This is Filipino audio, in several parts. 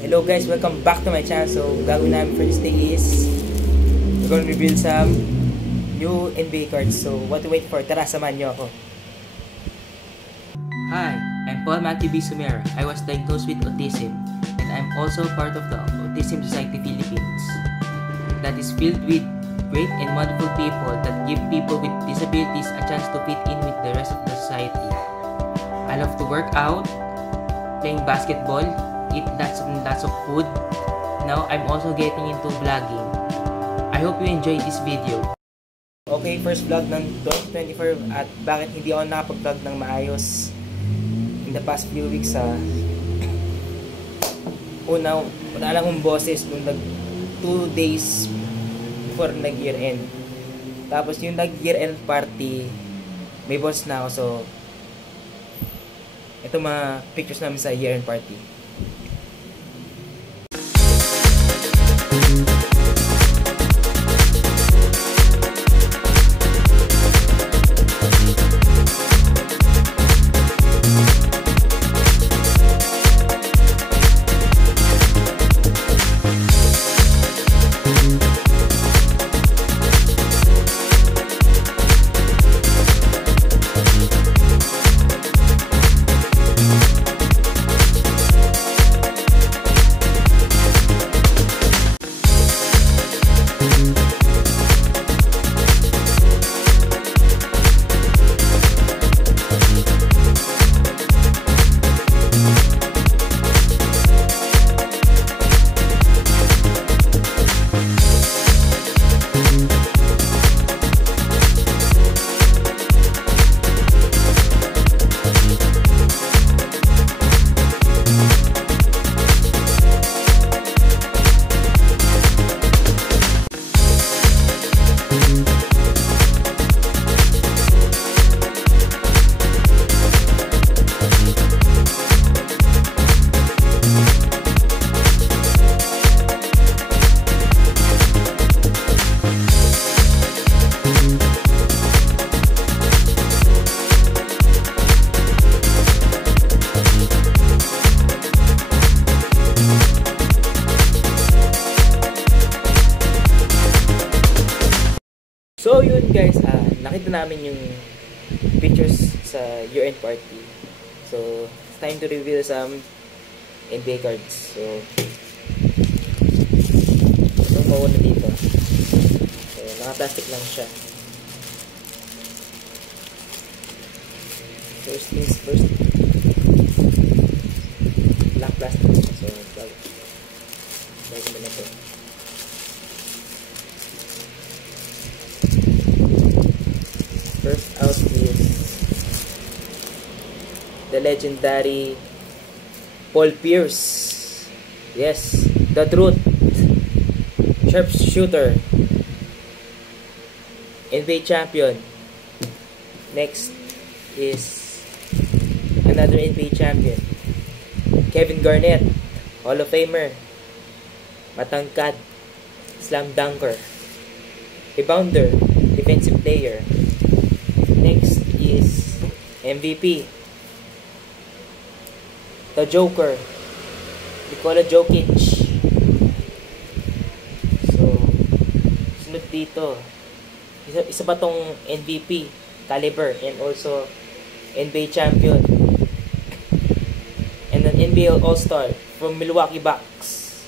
Hello guys, welcome back to my channel. So, gagawin namin for this day is we're going to reveal some new NBA cards. So, what to wait for? Tara, samahan nyo ako. Hi, I'm Paul Matthew B. Sumer. I was diagnosed with autism and I'm also part of the Autism Society Philippines that is filled with great and wonderful people that give people with disabilities a chance to fit in with the rest of the society. I love to work out, playing basketball, eat lots of food. Now I'm also getting into vlogging. I hope you enjoy this video. Okay, first vlog ng 2024 at bakit hindi ako nakapag-vlog ng maayos in the past few weeks. Una lang kong boses nung 2 days before nag-year end. Tapos yung nag-year end party, may boss na ako. So, ito mga pictures namin sa year end party. So yun guys, nakita namin yung pictures sa year-end party. So, it's time to reveal some NBA cards. So, itong mauna dito. So, naka-plastic lang siya. First things first. Black plastic. So, bagay mo na ito. First out is the legendary Paul Pierce. Yes, the truth. Sharpshooter. NBA champion. Next is another NBA champion. Kevin Garnett, Hall of Famer. Matangkad, slam dunker. Rebounder, defensive player. Next is MVP, the Joker, Nikola Jokic. So, sunod dito, isa pa tong MVP caliber and also NBA champion and an NBA All-Star from Milwaukee Bucks,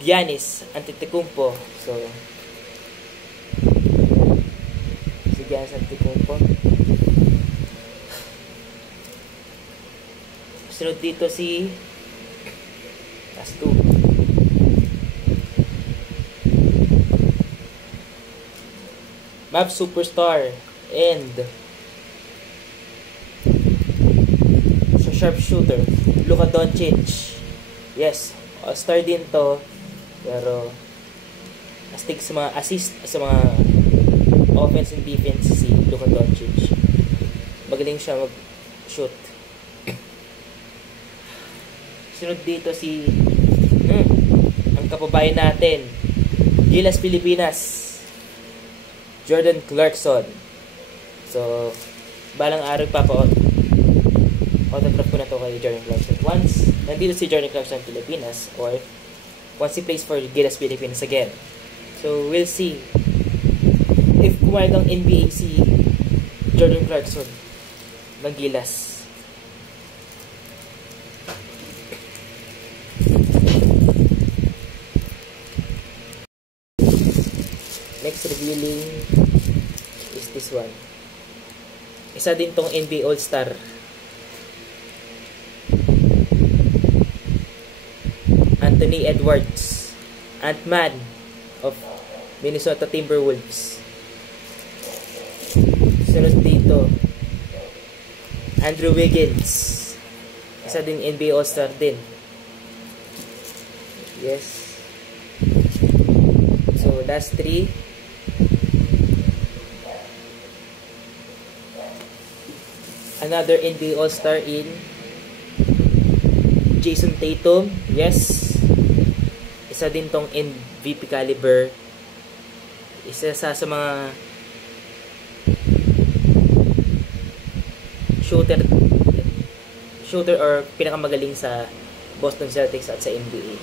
Giannis Antetokounmpo. So, Giannis Antetokounmpo. Sunod dito si last 2. Mavs superstar and so sharpshooter Luka Doncic. Yes, all-star din to, pero astig sa mga assist, sa mga offense and defense si Luka Doncic. Magaling siya mag-shoot. Sunod dito si ang kapabayan natin, Gilas Pilipinas, Jordan Clarkson. So, balang araw autograph ko na to kay Jordan Clarkson. Once nandito si Jordan Clarkson Pilipinas or once he plays for Gilas Philippines again. So, we'll see if kumayag ang NBA si Jordan Clarkson ng Gilas. Next revealing is this one. Isa din tong NBA All-Star. Anthony Edwards, Ant-Man of Minnesota Timberwolves. Sunod dito, Andrew Wiggins. Isa din NBA All-Star din. Yes. So, last three. Another NBA All-Star in Jason Tatum. Yes. Isa din tong MVP caliber. Isa sa mga shooter or pinakamagaling sa Boston Celtics at sa NBA.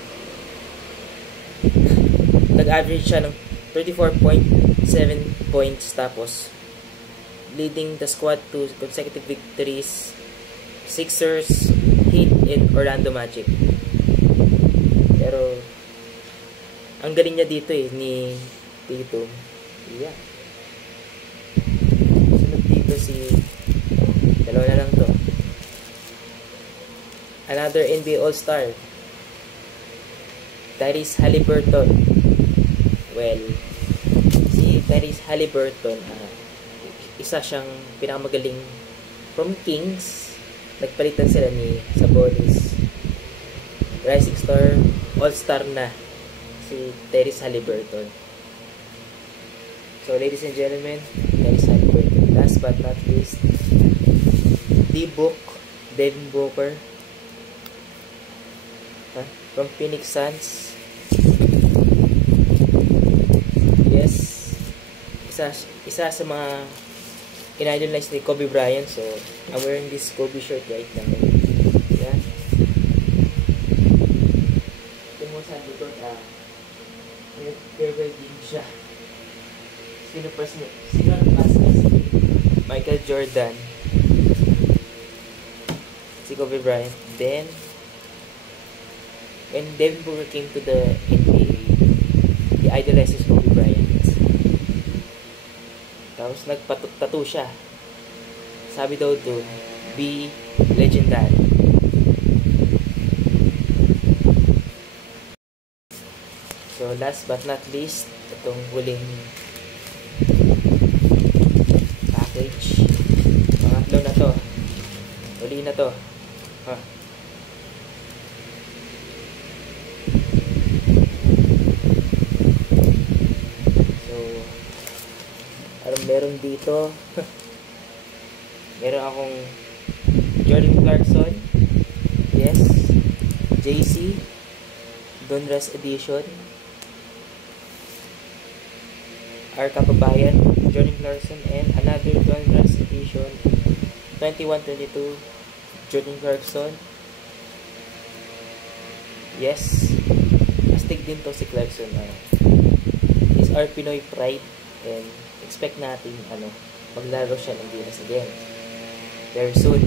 Nag-average siya ng 34.7 points tapos leading the squad to consecutive victories. Sixers, Heat, and Orlando Magic. Pero ang galing niya dito ni Tatum. Yeah. Sunod dito dalawa na lang to. Another NBA All-Star, Tyrese Haliburton. Well, si Tyrese Haliburton, isa siyang pinakamagaling from Kings. Nagpalitan sila ni Sabonis. Rising Star, All-Star na si Tyrese Haliburton. So, ladies and gentlemen, Tyrese Haliburton. Last but not least, Devin Booker, from Phoenix Suns. Yes, isa sa mga in-idolize ni Kobe Bryant. So, I'm wearing this Kobe shirt right now. Yan. Ito mo sa likod, farewell din siya. Sino si Michael Jordan, si Kobe Bryant. Then, when Devin Booker came to the NBA, he idolizes Kobe Bryant. Tapos nagpatattoo siya. Sabi daw to, be legendary. So last but not least, itong huling package. Pangatlo na to. Huli na to. Meron dito meron akong Jordan Clarkson, yes, JC Donruss edition, our kababayan Jordan Clarkson, and another Donruss edition 21-22 Jordan Clarkson. Yes, astig din to si Clarkson. Is our Pinoy pride, and expect natin maglaro siya ng Gilas again very soon.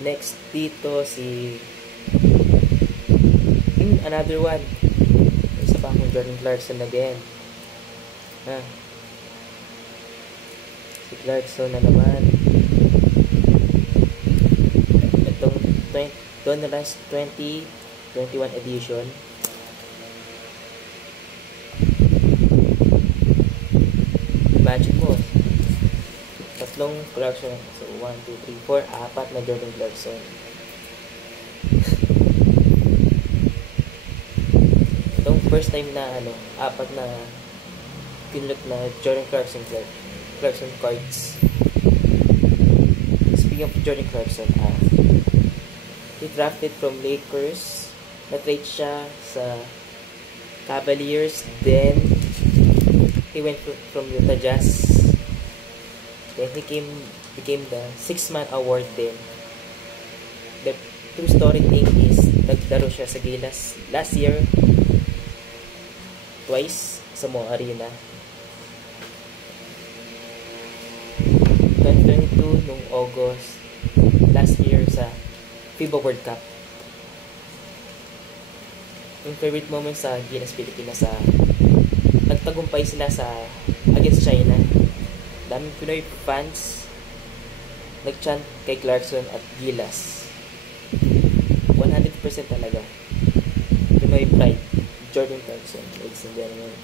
Next dito another one, isa pa akong Jordan Clarkson again. Si Clarkson na naman, itong Donruss 2021 edition. Imagine mo, tatlong Clarkson. So 1, 2, 3, 4, apat na Jordan Clarkson. Itong first time na apat na pinulot na Jordan Clarkson cards. Speaking of Jordan Clarkson, he drafted from Lakers. Na-trade siya sa Cavaliers. Then, he went from Utah Jazz. Then he became the 6th man award din. The true story thing is, naglaro siya sa Gilas last year, twice sa Mo Arena. 2022 nung August, last year sa FIBA World Cup. Yung favorite moment sa Gilas Pilipinas, sa nagtagumpay sila sa against China. Daming Pinoy fans nag-chant kay Clarkson at Gilas. 100% talaga. Pinoy pride. Jordan Clarkson, ladies and gentlemen.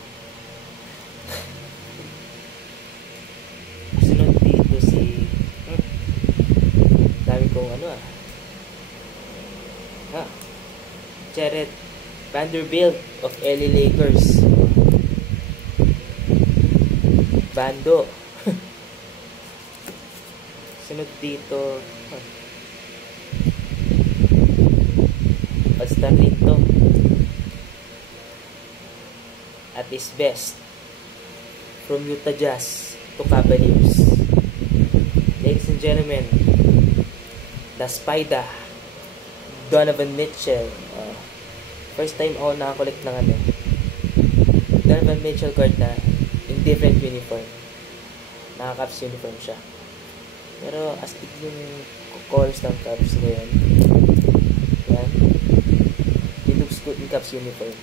Sunod dito si dami kong Jared Vanderbilt of LA Lakers. Bando. Sunod dito, All-Star dito. At his best, from Utah Jazz to Cavaliers. Ladies and gentlemen, the Spider, Donovan Mitchell. First time ako nakakolect ng Donovan Mitchell card na in different uniform. Naka-Cavs uniform siya. Pero astig yung colors ng Cavs ngayon. Yan. It looks good in Cavs uniform.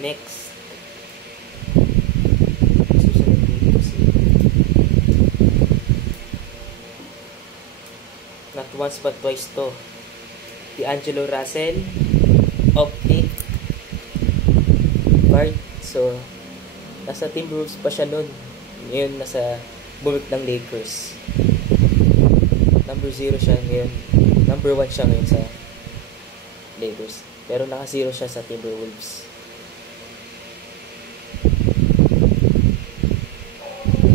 Next. Susunod dito si not once but twice to. D'Angelo Russell optic card. So nasa Timberwolves pa siya nun. Ngayon nasa bumalik ng Lakers. Number 0 siya ngayon. Number 1 siya ngayon sa Lakers. Pero naka 0 siya sa Timberwolves.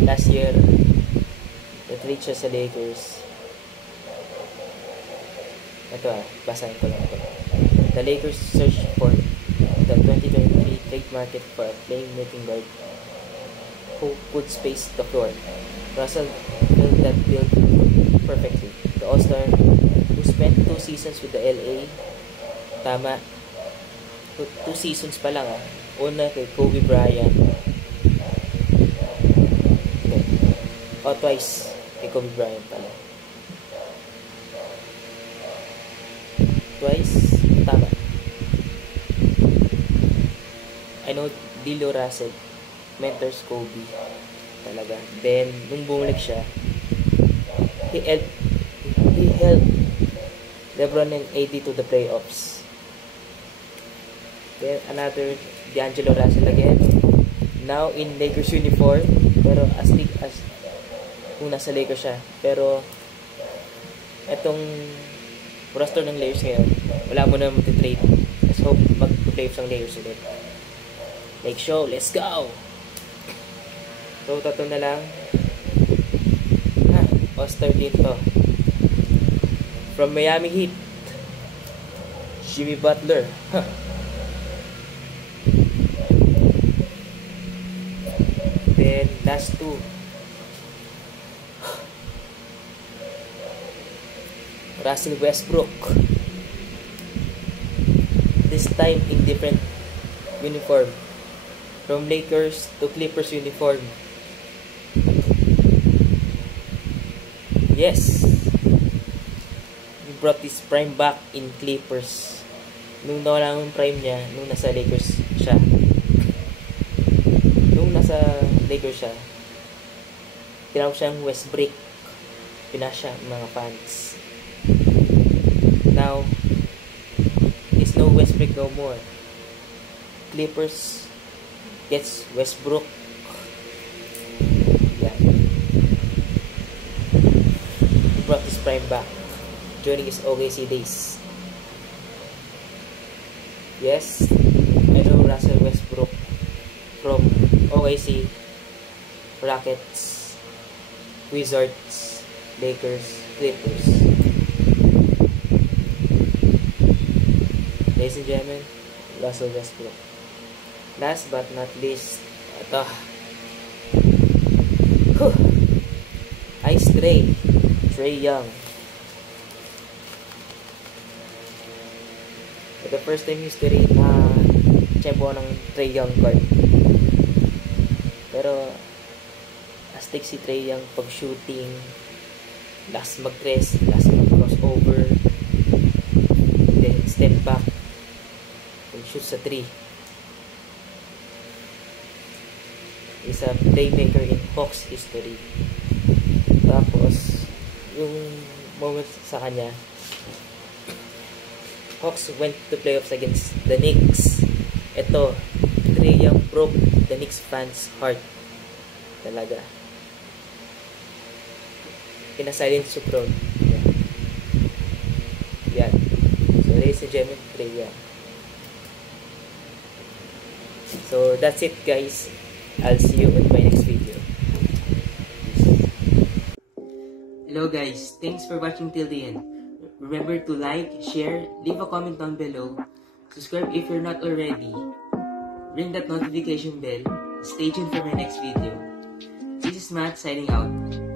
Last year, na-trade siya sa Lakers. Ito basahin ko lang ito. The Lakers search for the 2023 trade market for a playmaking guard who could space the floor. Russell filled that bill perfectly. The All-Star who spent 2 seasons with the LA. Tama. 2 seasons pa lang Una kay Kobe Bryant. Twice kay Kobe Bryant pala. Twice. Tama. I know D'Lo Russell mentors Kobe talaga. Then nung bumalik siya, he helped LeBron and AD to the playoffs. Then another D'Angelo Russell again, now in Lakers uniform, pero as big as kung nasa Lakers siya. Pero etong roster ng Lakers ngayon, wala mo na mag-trade. Let's hope mag-playoffs ang Lakers ulit. Lake Show, let's go! So, tatlo na lang. All-Star dito. From Miami Heat, Jimmy Butler. Then, last two. Russell Westbrook. This time in different uniform. From Lakers to Clippers uniform. Yes. We brought this prime back in Clippers. Nung nawala yung prime niya, nung nasa Lakers siya. Nung nasa Lakers siya, tinawag siyang Westbrook. Pinasya mga fans. Now, it's no Westbrook no more. Clippers gets Westbrook. Yeah. He brought his prime back during his OKC days. Yes, I know Russell Westbrook from OKC, Rockets, Wizards, Lakers, Clippers. Ladies and gentlemen, Russell Westbrook. Last but not least, ito. Trae Young. For the first time in history na champion ng Trae Young card. Pero astig si Trae Young pag shooting, last mag-press, last mag-crossover, then step back, then shoot sa 3. Is a playmaker in Hawks history. Tapos yung moment sa kanya, Hawks went to playoffs against the Knicks. Ito, Trae Young broke the Knicks fans' heart. Talaga. Pinasilent so proud. Yan. So, ladies and gentlemen, Trae Young. So, that's it guys. I'll see you in my next video. Hello guys, thanks for watching till the end. Remember to like, share, leave a comment down below, subscribe if you're not already, ring that notification bell, stay tuned for my next video. This is Matt signing out.